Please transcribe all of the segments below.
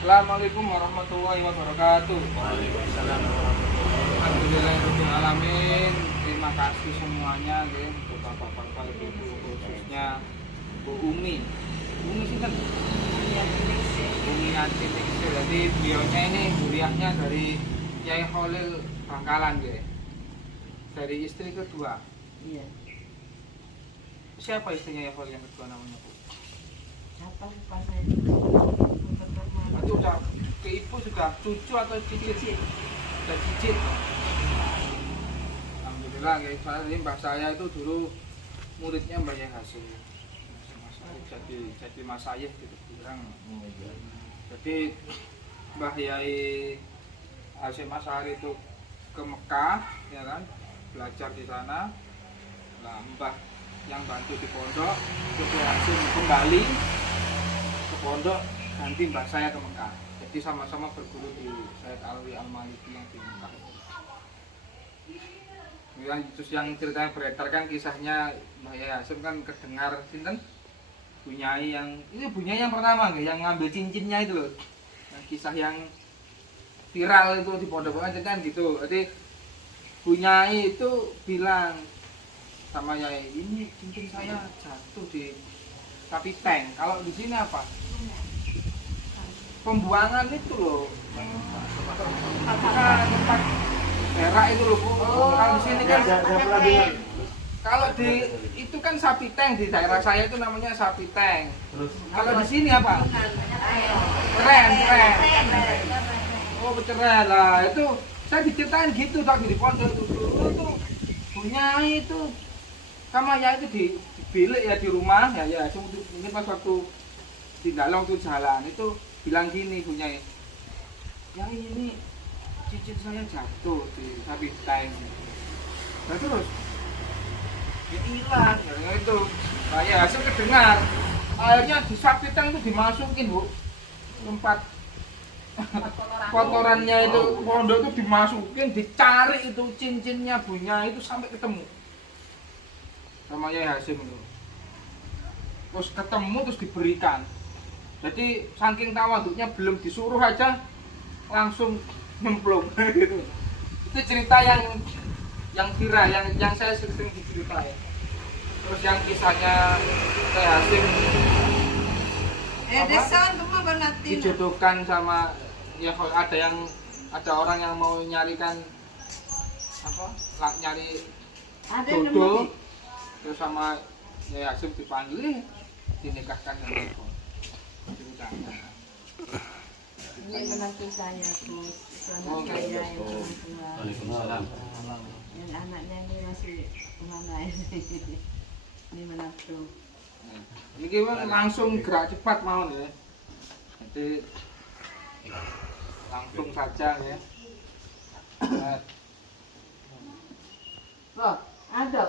Assalamualaikum warahmatullahi wabarakatuh. Waalaikumsalam warahmatullahi wabarakatuh. Alhamdulillahirobbilalamin. Terima kasih semuanya nggih untuk bapak-bapak ibu khususnya Bu Umi. Umi sih kan Umi Nanti Ningsih. Jadi beliaunya ini beliaunya dari Kiai Khalil Bangkalan nggih. Dari istri kedua. Iya. Siapa istrinya Kiai Khalil yang kedua namanya, Bu? Apa lupa saya? Itu udah ke ibu sudah cucu atau cicit? Sudah cicit. Alhamdulillah guys, ini mbah saya itu dulu muridnya Mbah Yai Hasyim. Jadi Mas Ayah gitu bilang. Jadi Mbah Yai Hasyim Asy'ari itu ke Mekah, ya kan, belajar di sana. Nah, Mbah yang bantu di pondok, Mbah Yai Hasyim kembali ke pondok, ganti mbah saya ke Mekah. Jadi sama-sama berguru di Sayyid Alwi Al-Maliki yang di Mekah. Terus yang ceritanya beredar kan kisahnya Mbah Yai Hasyim kan kedengar sinten Bunyai yang itu Bunyai yang pertama nggak, yang ngambil cincinnya itu loh. Yang kisah yang viral itu di pondok aja kan gitu. Jadi Bunyai itu bilang sama Yai, ini cincin saya jatuh di sapi tank. Kalau di sini apa? Pembuangan itu loh. Tempat berak itu loh, Bu. Kalau di sini kan kalau di itu kan sapi tank, di daerah saya itu namanya sapi tank. Kalau di sini apa? Keren. Oh, bercerai lah. Itu saya diceritain gitu tadi di pondok itu. Dulu tuh Bunyai itu sama ya itu di bilik ya di rumah ya mungkin pas waktu di dalam tuh jalan itu bilang gini Bunyai, ya ini cincin saya jatuh di sapi tank. Nah terus ya hilang ya itu. Nah ya hasil kedengar akhirnya di sapi tank itu dimasukin, Bu, tempat kotorannya itu pondok itu dimasukin, dicari itu cincinnya Bunyai itu sampai ketemu sama Yai Hasyim itu. Terus ketemu terus diberikan. Jadi saking tawaduknya belum disuruh aja langsung nyemplung gitu. Itu cerita yang viral, yang saya sering diceritain. Terus yang kisahnya Yai Hasyim dijodohkan sama ya ada orang yang mau nyarikan apa? Nyari jodoh. Terus sama Yai Hasyim dipanggil dinikahkan dengan ibu. Ceritanya. Ini menantu saya, Gus. Anak saya yang orang tua. Waalaikumsalam. Yang anaknya ini masih mana ini? Ini menantu. Ini langsung gerak cepat mau ya. Jadi langsung saja ya. Loh, ada.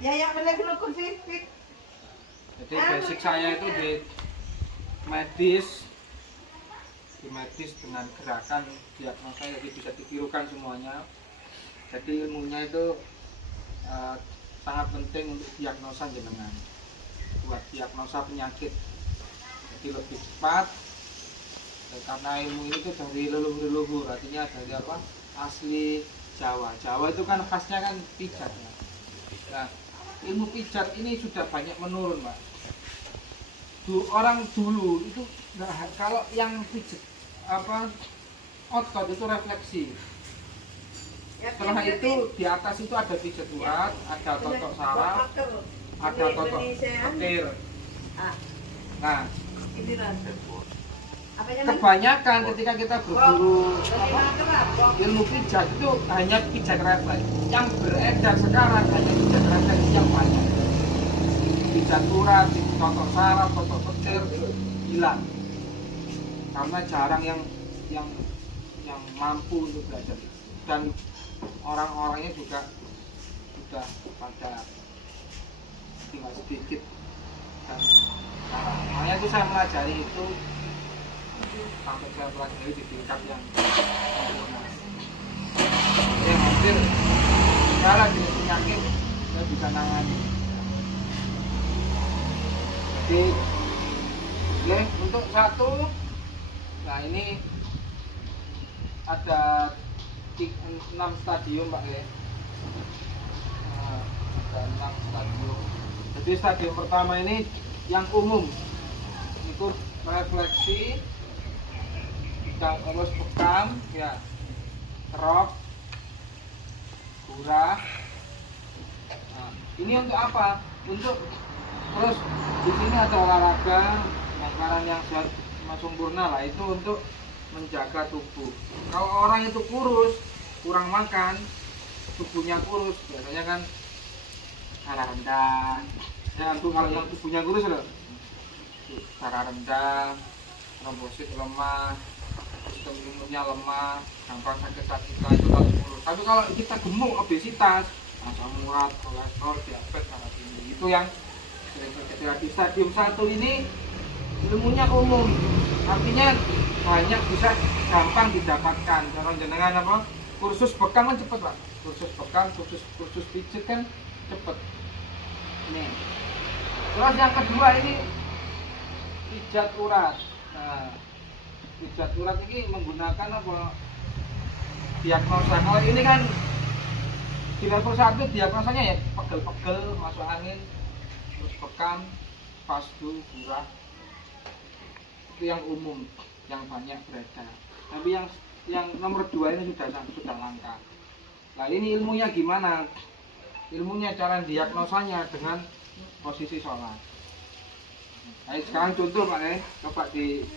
Ya yang boleh kelukun Fifik. Jadi basic saya itu di medis dengan gerakan diagnosa, jadi bisa ditirukan semuanya. Jadi ilmunya itu sangat penting untuk diagnosa jenengan, buat diagnosa penyakit jadi lebih cepat. Karena ilmu ini tuh dari leluhur, artinya dari apa, asli Jawa. Jawa itu kan khasnya kan pijat ya. Nah, ilmu pijat ini sudah banyak menurun, Pak. Orang dulu itu kalau yang pijat apa otot itu refleksi. Setelah itu di atas itu ada pijat urat, ada totok saraf, ada totok petir. Nah, kebanyakan ketika kita berguru ilmu pijat itu hanya pijat refleks. Yang beredar sekarang hanya pijat refleks yang banyak. Pijat urat, totok saraf, totok petir hilang. Karena jarang yang mampu untuk belajar. Dan orang-orangnya juga sudah pada tinggal sedikit dan makanya itu saya pelajari itu sampai saya pelajari di tingkat yang sempurna. Ya hampir segala jenis penyakit saya bisa nangani. Jadi untuk satu Nah ini ada 6 stadium Pak ya. Nah, ada 6 stadium. Jadi stadium pertama ini yang umum itu refleksi, terus bekam, ya, kerok, gurah. Nah, ini untuk apa? Untuk terus di sini ada olahraga, makanan yang sempurna lah, itu untuk menjaga tubuh. Kalau orang itu kurus, kurang makan, tubuhnya kurus, biasanya kan darah rendah. Ya, untuk kalau yang tubuhnya kurus loh, darah rendah, trombosit lemah, sistem imunnya lemah, gampang sakit-sakitan, itu kalau kurus. Tapi kalau kita gemuk, obesitas, asam urat, kolesterol, diabetes, darah tinggi, itu yang sering terjadi. Di stadium 1 ini ilmunya umum, artinya banyak, bisa gampang didapatkan. Kalau jenengan apa, kursus bekam kan cepet Pak, kursus bekam, kursus pijat kan cepet. Ini terus yang kedua ini pijat urat. Nah, pijat urat ini menggunakan apa, diagnosa. Kalau ini kan di level 1 diagnosanya ya pegel-pegel, masuk angin, terus bekam, fasdu, gurah. Itu yang umum, yang banyak beredar. Tapi yang nomor 2 ini sudah langka. Nah ini ilmunya gimana? Ilmunya cara diagnosanya dengan posisi sholat. Nah sekarang contoh Pak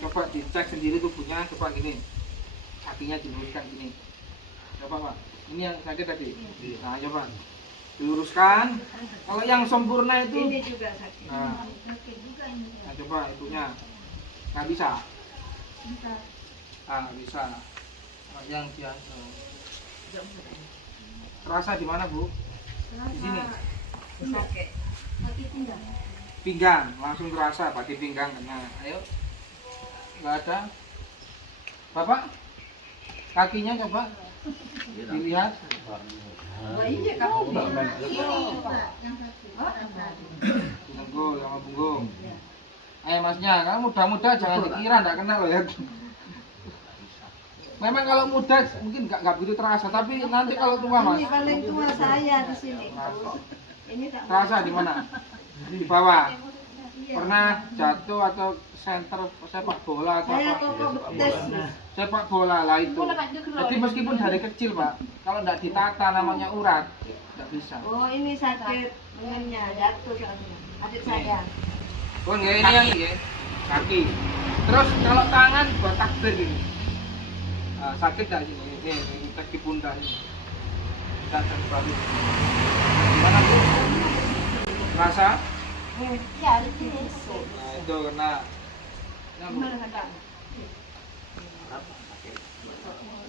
coba dicek sendiri tubuhnya, coba gini, kakinya diluruskan gini. Coba Pak, ini yang sakit tadi. Nah coba diluruskan. Kalau yang sempurna itu Ini juga sakit. Nah coba itunya. Nggak bisa. Nggak bisa. Nah, yang biasa. Terasa di mana Bu? Di sini. Sakit. Pinggang, langsung terasa bagi pinggang. Nah, ayo. Nggak ada. Bapak, kakinya coba dilihat. Wah, ini kamu Punggung sama punggung. Ayo Masnya, kamu muda-muda jangan dikira nggak kenal loh ya. Memang kalau muda mungkin nggak begitu terasa, tapi nanti kalau tua Mas. Ini paling tua saya di sini. Ini tak Terasa di mana? Di bawah. Pernah jatuh atau senter sepak bola atau saya apa? kok betes. Sepak bola lah itu. Jadi meskipun dari kecil Pak, kalau nggak ditata namanya urat, nggak bisa. Oh, ini sakit lengannya, jatuh soalnya. Adik saya. Oh ya, ini yang ini kaki. Terus kalau tangan buat takbir ini. Nah, sakit nggak sini? Ini cek di pundak ini. Tidak terbalik. Gimana Bu? Rasa? Ya, di sini. Nah itu kena. Nah, Bu.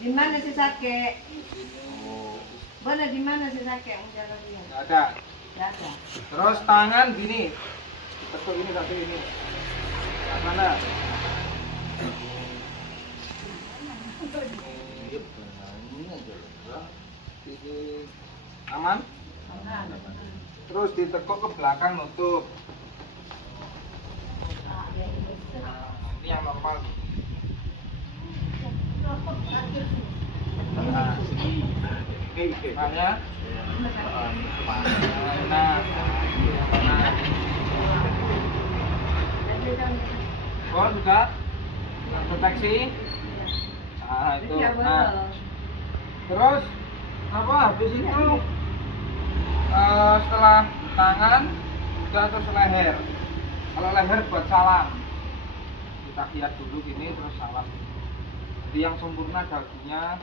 Di mana sih sakit? Oh, Mana di mana sih sakit? Jangan lihat. nggak ada. Tidak ada. Terus tangan gini. Betul ini satu ini. Nah, mana? Ini aman? Terus ditekuk ke belakang nutup. Nah, ini yang normal. Nah, ya. Nah, oh sudah deteksi. Nah itu. Nah, terus apa? Habis itu setelah tangan sudah terus leher. Kalau leher buat salam, kita lihat dulu gini terus salam. Jadi yang sempurna dagunya.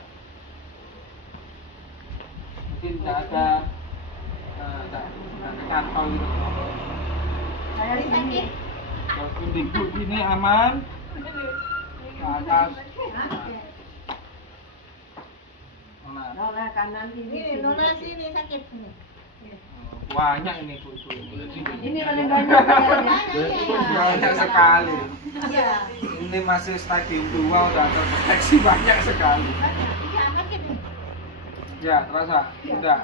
Mungkin tidak ada kantong gitu. Saya di sini. Kalau pindik ini aman ke atas. Nah, Nona kanan ini. Nona sini sakit. banyak ini Bu. Ini paling banyak Banyak sekali. Iya. Ini masih stadium 2 udah terdeteksi banyak sekali. Iya, sakit. Ya, terasa? Sudah.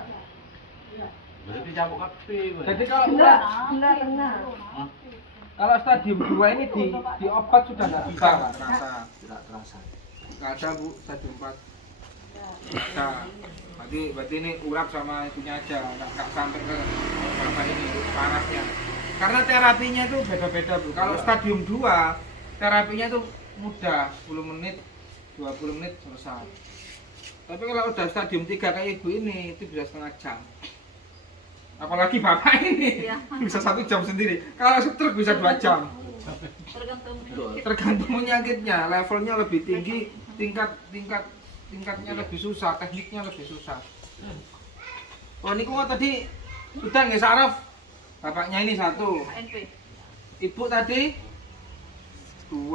Berarti cabut kapi. Jadi kalau urat, Enggak pernah. Kalau stadium 2 ini di obat sudah nggak bisa, nggak terasa. Tidak terasa. Nggak ada Bu, stadium 4. Bisa. Berarti ini urat sama itunya aja, nggak sampai ke apa ini parahnya. Karena terapinya itu beda-beda Bu. Kalau stadium 2 terapinya itu mudah, 10 menit, 20 menit selesai. Tapi kalau udah stadium 3 kayak ibu ini itu bisa setengah jam. Apalagi bapak ini bisa 1 jam sendiri. Kalau stroke bisa 2 jam. Tergantung penyakitnya, levelnya lebih tinggi, tingkatnya lebih susah, tekniknya lebih susah. Oh ini kok tadi sudah nggak saraf? Bapaknya ini 1, ibu tadi 2,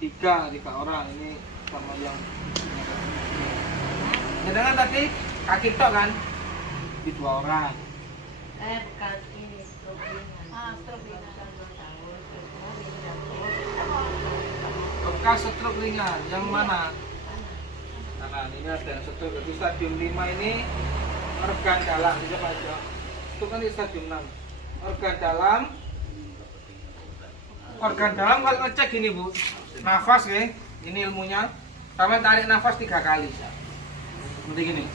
3 orang ini sama yang. Sedangkan tadi kaki tok kan di 2 orang. Bukan ini stroke ringan. Stroke ringan. Bekas stroke ringan, yang mana? Nah, ini ada yang stroke, di stadium 5 ini organ dalam, coba aja. Itu kan di stadium 6. Organ dalam kalau ngecek gini Bu, nafas ya, ini ilmunya. Kalian tarik nafas 3 kali. Seperti gini.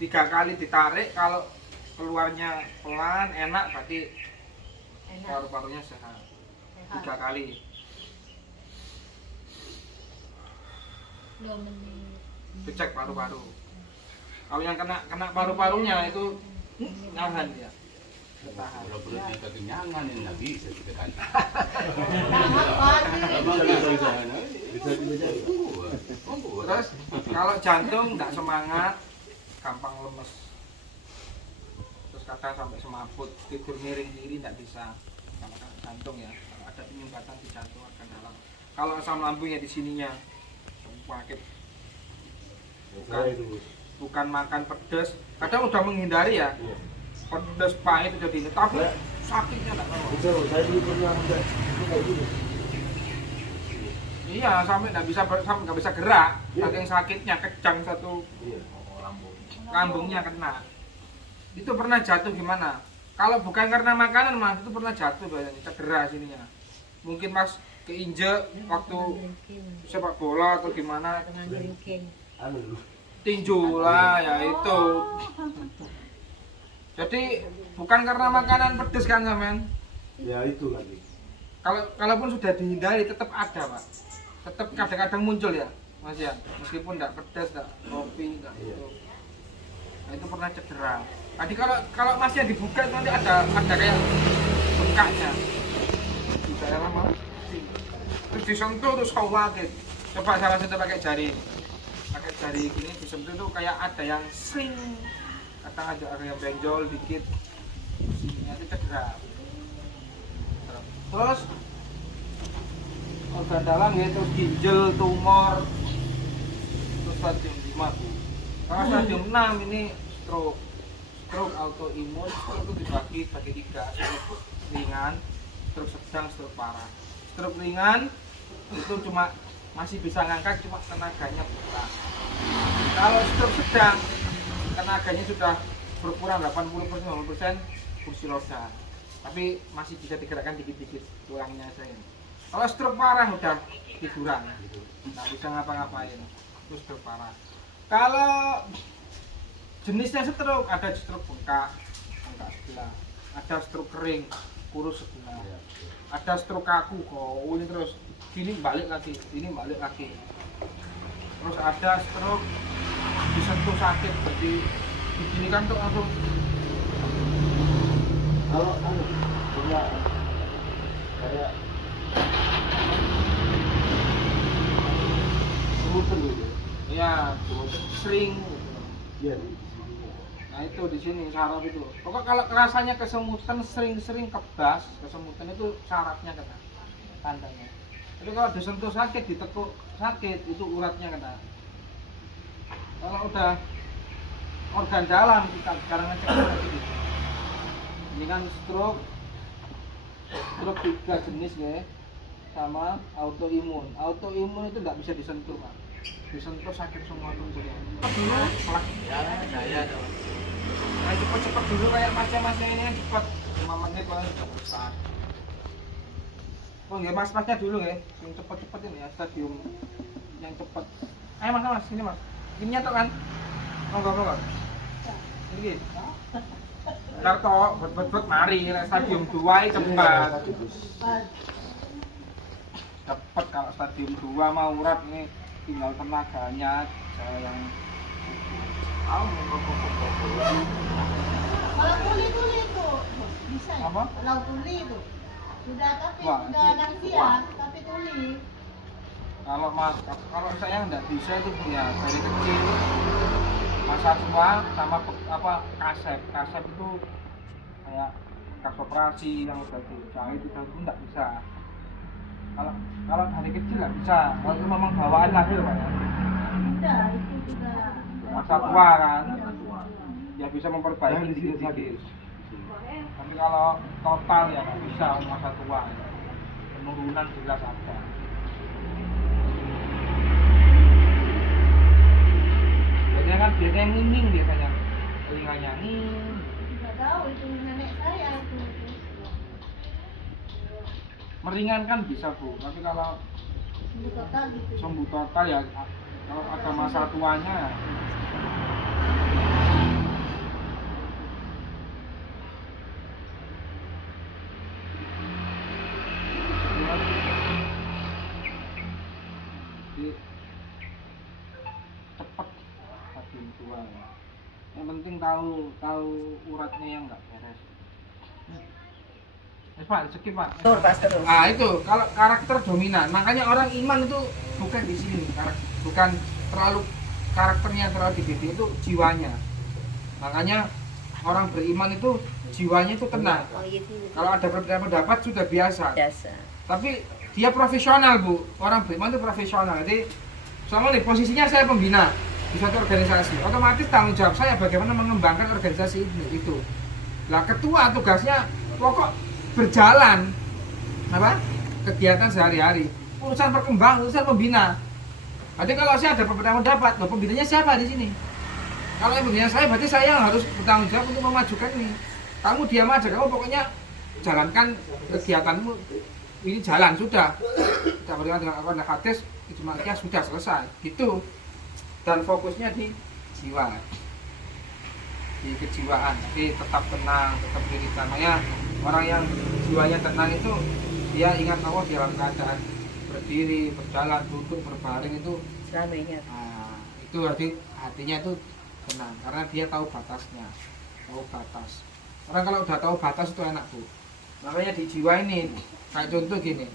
3 kali ditarik, kalau keluarnya pelan, enak, berarti paru-parunya sehat. 3 kali. 2 menit. Dicek paru-paru. Kalau yang kena paru-parunya itu nahan dia. Bertahan. Kalau perutnya kekenyangan ini nggak bisa kita kan. Terus kalau jantung nggak semangat, gampang lemes. Terus kadang sampai semaput, tidur miring kiri nggak bisa. Karena jantung ya, ada penyumbatan di jantung organ dalam. Kalau asam lambungnya di sininya, sakit. Bukan makan pedas, kadang udah menghindari ya. Pedas pahit udah ini, tapi sakitnya nggak karuan. Saya dulu pernah kayak gitu. Iya, sampai nggak bisa gerak, saking sakitnya kejang satu lambungnya kena. Itu pernah jatuh gimana? Kalau bukan karena makanan Mas, itu pernah jatuh biasanya, cedera sininya. Mungkin Mas keinjek waktu sepak bola atau gimana? Tinju lah, ya itu. Jadi bukan karena makanan pedes kan sampean? Ya itu lagi. Kalaupun sudah dihindari tetap ada Pak. Tetap kadang-kadang muncul ya Mas ya. Meskipun tidak pedas, tidak kopi, tidak itu. Nah, itu pernah cedera. Tadi kalau Masnya dibuka itu nanti ada kayak bengkaknya di daerah mana? Terus disentuh terus khawatir. Coba salah satu pakai jari gini disentuh tuh kayak ada yang sering, kadang ada yang benjol dikit. Nanti cedera. Terus organ dalam ya, terus ginjal, tumor, terus stadium 5 Bu. Kalau stadium 6 ini stroke autoimun. Stroke itu dibagi 3, stroke ringan, stroke sedang, stroke parah. Stroke ringan itu cuma masih bisa ngangkat, cuma tenaganya berkurang. Kalau stroke sedang, tenaganya sudah berkurang 80-90% kursi roda, tapi masih bisa digerakkan dikit-dikit tulangnya saya. Kalau stroke parah udah tiduran, nggak bisa ngapa-ngapain. Itu stroke parah. Kalau jenisnya stroke, ada stroke bengkak sebelah, ada stroke kering, kurus sebelah, ada stroke kaku, ini terus ini balik lagi, terus ada stroke disentuh sakit, berarti begini kan tuh langsung. Kalau punya kayak semutan gitu. Ya, sering. Iya di sini. Nah itu di sini saraf itu. Pokok kalau rasanya kesemutan sering-sering kebas, kesemutan itu sarafnya kena, tandanya. Tapi kalau disentuh sakit, ditekuk sakit, itu uratnya kena. Kalau udah organ dalam kita sekarang ngecek lagi. Ini kan stroke 3 jenis ya, sama autoimun. Autoimun itu nggak bisa disentuh Pak. Disentuh sakit semua tubuhnya. Dulu plak. Ya, saya dong. Nah, cepet-cepet dulu kayak masnya ini kan cepet 5 menit paling udah besar. Oh ya masnya dulu ya, yang cepet-cepet ini ya, stadium yang cepet. Ayo mas, sini mas. Ini nyata kan? Monggo. Ini. Karto, bet mari, stadium 2 cepet. Cepet kalau stadium 2 mau urat ini tinggal tenaganya saya yang Kalau tuli itu bisa ya? Apa? Kalau tuli itu sudah tapi Wah, sudah itu lansia tapi tuli. kalau saya nggak bisa itu punya dari kecil masa tua sama kasep itu kayak bekas operasi yang udah dijahit itu nggak bisa. Kalau dari kecil nggak bisa, kalau itu memang bawaan lahir pak ya. Sudah itu sudah. Masa tua kan, ya bisa memperbaiki dikit-dikit. Tapi kalau total ya nggak bisa masa tua, penurunan jelas ada. Biasanya kan biasanya nging biasanya, telinganya nging. Tidak tahu itu nenek saya itu. Meringankan bisa bu, tapi kalau Sembuh total gitu. sembuh total ya kalau ada masa tuanya. Jadi cepet stadium tua ya. Yang penting tahu uratnya yang nggak beres. Pak, skip Pak. Terus. Ah itu kalau karakter dominan, makanya orang iman itu bukan di sini, bukan terlalu karakternya terlalu dididik, itu jiwanya. Makanya orang beriman itu jiwanya itu tenang. Kalau ada perbedaan pendapat sudah biasa. Tapi dia profesional bu, orang beriman itu profesional. Jadi selama di posisinya saya pembina di suatu organisasi, otomatis tanggung jawab saya bagaimana mengembangkan organisasi itu. Lah ketua tugasnya pokok berjalan apa kegiatan sehari-hari, urusan berkembang, urusan pembina. Berarti kalau saya ada perbedaan pendapat, loh pembinanya siapa di sini? Kalau yang pembina saya, berarti saya yang harus bertanggung jawab untuk memajukan ini. Kamu diam aja, kamu pokoknya jalankan kegiatanmu, ini jalan sudah. Kita berikan dengan Al-Quran dan hadis, ijma'iyah sudah selesai, gitu. Dan fokusnya di jiwa, di kejiwaan, jadi tetap tenang, tetap diri. Namanya orang yang jiwanya tenang itu dia ingat Allah dalam keadaan berdiri, berjalan, duduk, berbaring itu Selalu ingat. nah, itu berarti hatinya itu tenang karena dia tahu batasnya, tahu batas. Orang kalau udah tahu batas itu enak bu. Makanya di jiwa ini kayak contoh gini,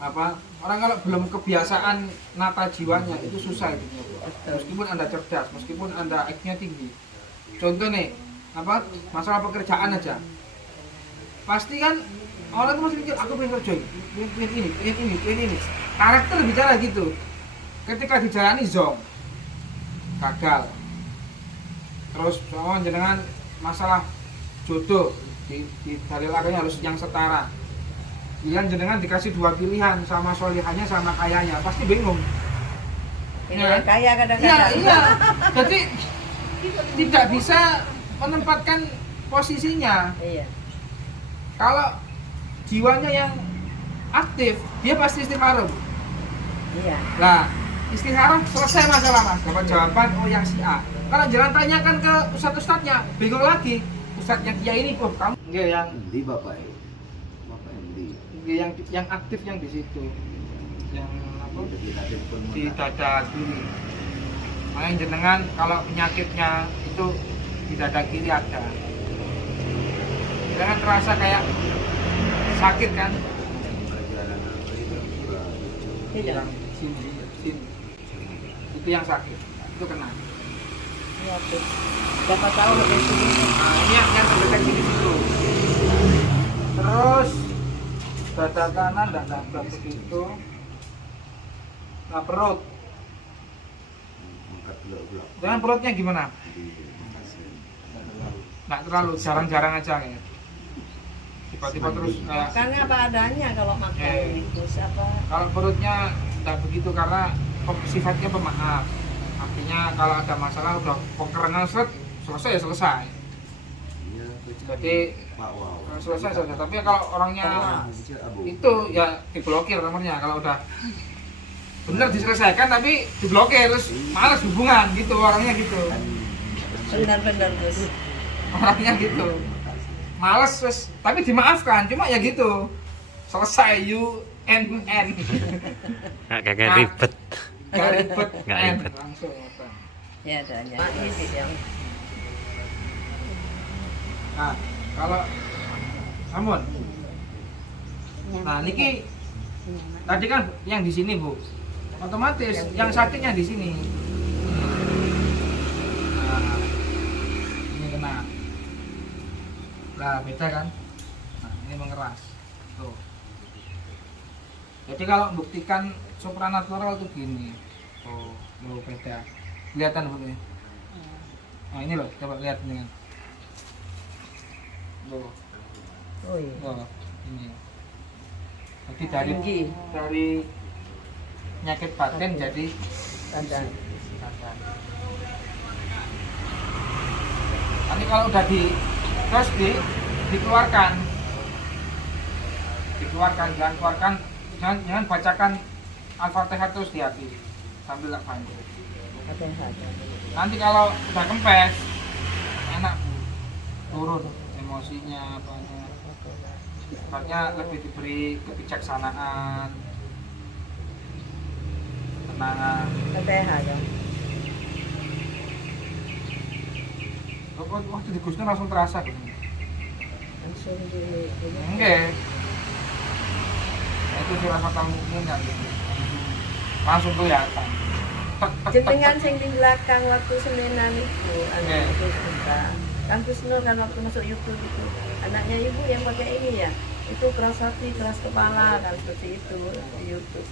apa orang kalau belum kebiasaan nata jiwanya itu susah itu. Meskipun anda cerdas, meskipun anda IQ-nya tinggi. Contoh nih, apa masalah pekerjaan aja. Pasti kan orang itu masih mikir aku pengen kerja ini. Karakter bicara gitu. Ketika dijalani zong, gagal. Terus soal jenengan masalah jodoh di dalil agamanya harus yang setara. Pilihan jenengan dikasih 2 pilihan sama solihannya sama kayanya, pasti bingung. Ini kaya kadang-kadang. Iya. Jadi tidak bisa menempatkan posisinya. Iya. Kalau jiwanya yang aktif, dia pasti istikharah. Iya. Lah, istikharah selesai masalah mas, dapat jawaban oh yang si A. Kalau jangan tanyakan ke ustadz-ustadznya, bingung lagi. Ustadznya dia ini, oh kamu enggak yang Di bapak ya. Bapak yang di. yang aktif yang di situ, yang apa? Di Di dada kiri. Makanya jenengan kalau penyakitnya itu di dada kiri ada. Jangan terasa kayak sakit kan? Tidak. Sini. Itu yang sakit, itu kena. Iya, tuh. Berapa tahun lebih sini? Nah, ini yang terdeteksi di situ. Terus dada kanan tidak begitu. Nah perut, jangan perutnya gimana? Nggak terlalu, jarang-jarang aja ya. Tiba-tiba terus kayak Makannya apa adanya kalau makan itu apa? kalau perutnya tidak begitu karena sifatnya pemaaf. Artinya kalau ada masalah udah pengkerengan seret selesai ya selesai. Iya, Jadi Pak wow. selesai saja. Tapi kalau orangnya itu ya diblokir nomornya. Kalau udah benar diselesaikan tapi diblokir terus malas hubungan gitu orangnya gitu. Benar-benar Gus. Orangnya gitu. Males wes, tapi dimaafkan. Cuma ya gitu. Selesai UNN. Kagak ribet. Gak ribet. Nggak N. ribet. Langsung. Ya adanya. Ini yang Nah, kalau Amun. Nah, niki tadi kan yang di sini, Bu. Otomatis yang sakitnya di sini. Nah, ini kena. Nah, beda kan? Nah, ini mengeras. Tuh. Jadi kalau buktikan supranatural tuh gini. Oh, lo beda. Kelihatan Bu ya. Nah, ini loh, coba lihat dengan. Loh. oh iya. Oh, ini. Jadi dari Tinggi. penyakit batin jadi Ada. sadar. Nanti kalau udah terus dikeluarkan, jangan keluarkan, jangan bacakan Al-Fatihah terus di hati sambil tak bantu. Ada. Nanti kalau udah kempes, enak Bu, turun emosinya apanya. Sifatnya lebih diberi kebijaksanaan, ketenangan. Ada. Waktu di Gusnya langsung terasa gitu. Langsung di ini. Enggak. Itu firasat mukmin kan gitu. Langsung kelihatan. Jenengan sing di belakang waktu seminan itu anak Oke. itu kita. Kang Kusno kan waktu masuk YouTube itu anaknya ibu yang pakai ini ya itu keras hati keras kepala kan seperti itu di YouTube.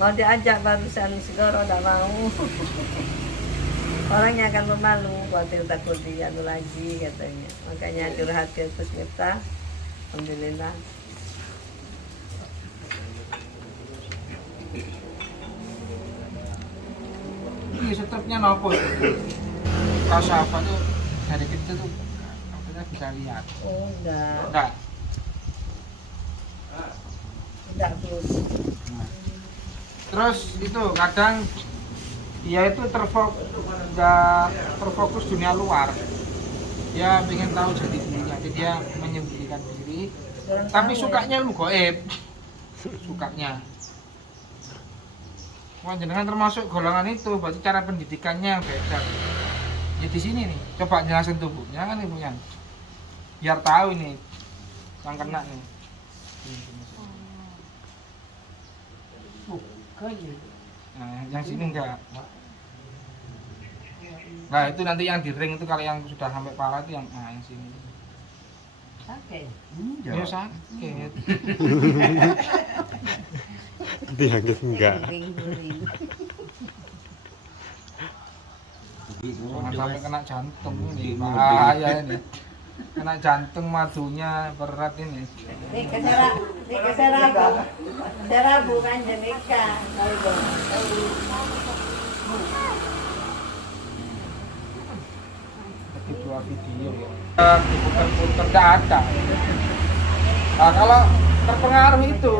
Mau diajak barusan segoro tidak mau. Orangnya akan memalu khawatir takut dianu lagi katanya. Makanya curhat ke Gus Miftah. Alhamdulillah. Ini stripnya nopo itu. Rasa apa tuh dari kecil tuh kita bisa lihat. Oh Enggak. enggak Gus. Nah. Terus itu kadang dia itu terfokus dunia luar. Dia pengen tahu jadi dirinya, jadi dia menyembunyikan diri. Tapi sukanya ilmu gaib. Sukanya. Wah, jenengan termasuk golongan itu, berarti cara pendidikannya beda. Ya di sini nih, coba jelasin tuh Bu, jangan Ibu yang biar tahu ini yang kena nih. Nah, yang sini enggak. Nah, itu nanti yang di ring itu kalau yang sudah sampai parah itu yang yang sini. Sakit. Ya sakit. Dianggap enggak. Ring-ring. Jangan sampai kena jantung ini, bahaya ini. Kena jantung madunya berat ini. Nih keserabu kan jenika. Tapi dua video ya. Diputar-putar tidak ada. Nah, kalau terpengaruh itu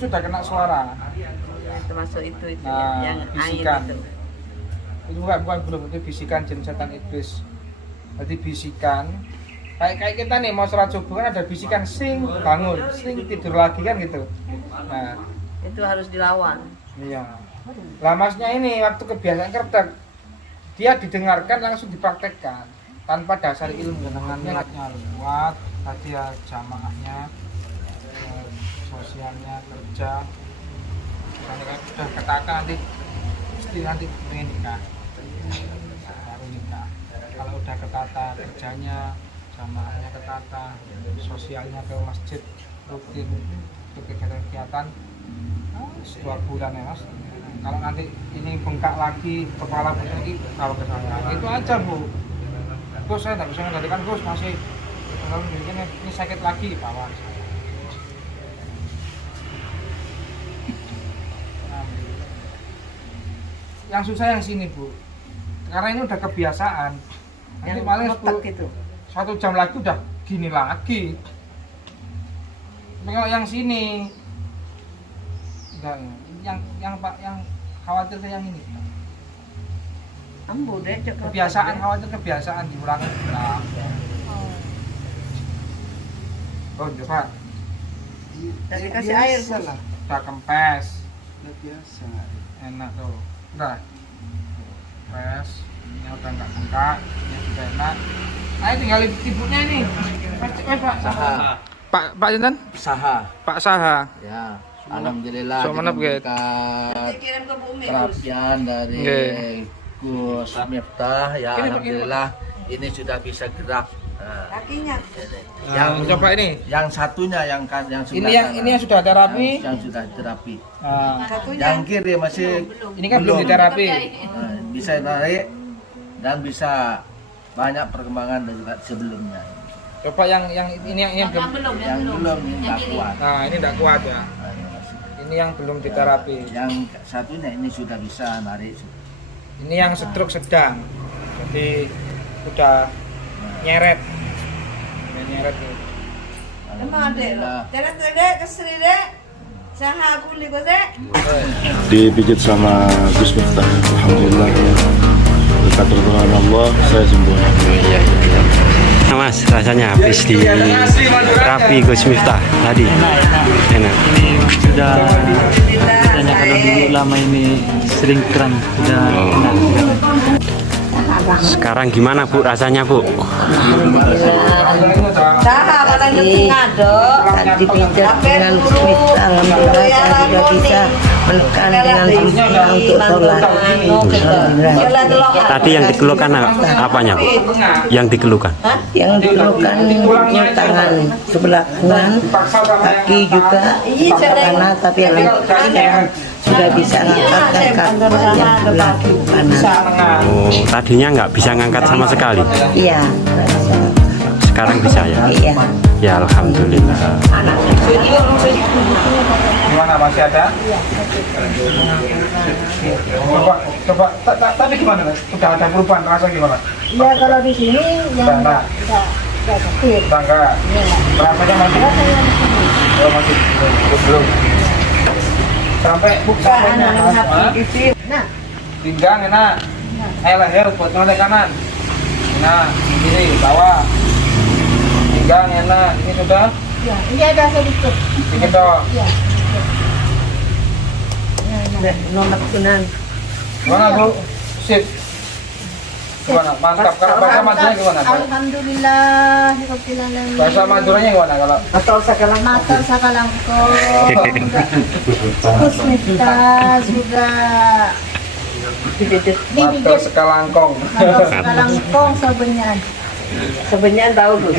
sudah kena suara. Termasuk itu Nah, yang bisikan. air itu. Itu bukan belum itu bisikan jin setan iblis. Berarti bisikan. Kayak kita nih mau sholat subuh kan ada bisikan sing bangun, sing tidur lagi kan gitu. Nah, Itu harus dilawan. iya. Lah masnya ini waktu kebiasaan kertek, dia didengarkan langsung dipraktekkan tanpa dasar ilmu dengan niatnya kuat, tadi ya jamaahnya, sosialnya kerja. Misalnya kan sudah katakan nanti pengen nikah, baru nikah. Kalau udah ketata kerjanya, jamaahnya ketata, sosialnya ke masjid rutin untuk kegiatan 2 bulan ya Mas. Kalau nanti ini bengkak lagi kepala lagi kalau ke sana itu aja Bu. Gus saya nggak bisa mengendalikan Gus masih ini sakit lagi bawa saya. Yang susah yang sini Bu. Karena ini udah kebiasaan. Nanti Yang paling kotak itu. 1 jam lagi udah gini lagi. Tapi kalau yang sini, enggak, yang Pak, yang khawatir ke yang ini. Ambo deh, cek Kebiasaan, khawatir kebiasaan diulangi. Nah. Oh, coba. Dari kasih air Biasa Bos. lah. Udah kempes. Udah biasa. Enak tuh. Udah. Kempes. Ini udah enggak bengkak. Ini sudah enak. Ayo tinggal ibunya ini. Pak. Saha. Pak Jinten? Saha. Pak Saha. Ya. Alhamdulillah So, mana, Bukit? berkat Kirim ke bumi Bos. terapian dari Nggih. Gus Miftah ya, Ini, Pak, alhamdulillah ini sudah bisa gerak. Nah, Kakinya. Yang coba ini. yang satunya yang sebelah Ini yang sudah terapi. yang sudah terapi. Nah, Satunya. Yang kiri masih ini kan belum diterapi. bisa naik dan bisa banyak perkembangan dari sebelumnya. Coba yang ini yang belum. Yang belum ini nggak kuat. Nah, ini enggak kuat ya. Nah, ini masih. Ini yang belum diterapi. Yang satunya ini sudah bisa narik. Ini yang stroke sedang. Jadi udah nyeret. Udah nyeret nih. Emang adek lo. Dek, kesini dek. Saha aku lihat dek. Dipijit sama Gus Miftah. Alhamdulillah berkat pertolongan Allah saya sembuh. Nah, Mas, rasanya habis di terapi Gus Miftah tadi. Enak. Ini sudah katanya kalau dulu lama ini sering kram sudah enak. Sekarang gimana Bu rasanya Bu? Saha barang itu ngadok. Dipijat dengan Bismillah, alhamdulillah saya sudah bisa menekan dengan Bismillah untuk sholat. Alhamdulillah. Tadi yang dikeluhkan apanya Bu? Yang dikeluhkan? Yang dikeluhkan tangan sebelah kanan, kaki juga sebelah kanan, tapi yang sekarang sudah bisa ngangkat yang sebelah kanan. Oh, tadinya nggak bisa ngangkat sama sekali. Iya, Sekarang bisa ya? iya. Ya Alhamdulillah. Gimana, masih ada? Coba tapi gimana? Sudah ada perubahan rasa gimana? Ya kalau di sini yang Enggak. enggak sakit. Enggak. Rasanya masih oh, masih belum. Sampai Nah, pinggang enak. Leher buat noleh kanan. Nah, kiri bawah. Pinggang enak. Ini sudah ya, ini ada sedikit. sedikit toh. Ya. Nomor sunan. Gimana Bu? Sip. Gimana? Mantap. Kalau bahasa Madura gimana? Alhamdulillah, rabbil alamin. Bahasa Maduranya gimana kalau? Atau sekarang Matur sakalangko. Gus Miftah sudah Matur sekalangkong. Matur sakalangkong sebenarnya. sebenarnya tahu Gus.